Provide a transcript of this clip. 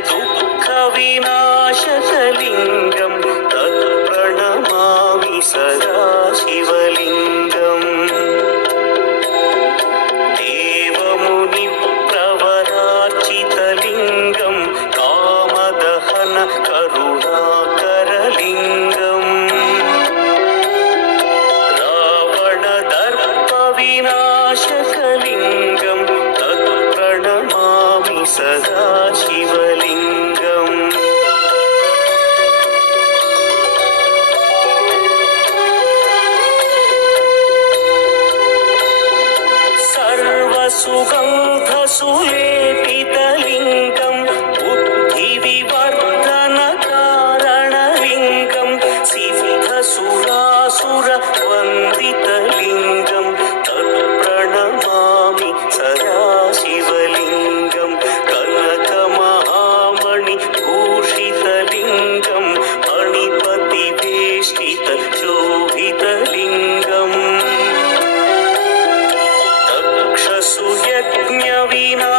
दुःखविनाशकलिङ्गं तत्प्रणमामि सदा शिवलिङ्गम् देवमुनिप्रवरार्चितलिङ्गं कामदहन करुणाकरलिङ्गम् रावणदर्पविनाशकलिङ्गं तत्प्रणमामि सदा शिवलिङ्गम् सर्वसुगन्धसुलेपितलिङ्गं बुद्धिविवर्धनकारणलिङ्गं सिद्धसुरासुरवन्दितलिङ्गं तत्प्रणमामि सदा शिवलिङ्गं कनकमहामणिभूषितलिङ्गं मणिपतिवेष्टितशोभितलिङ्गम् तक्षसुयज्ञविना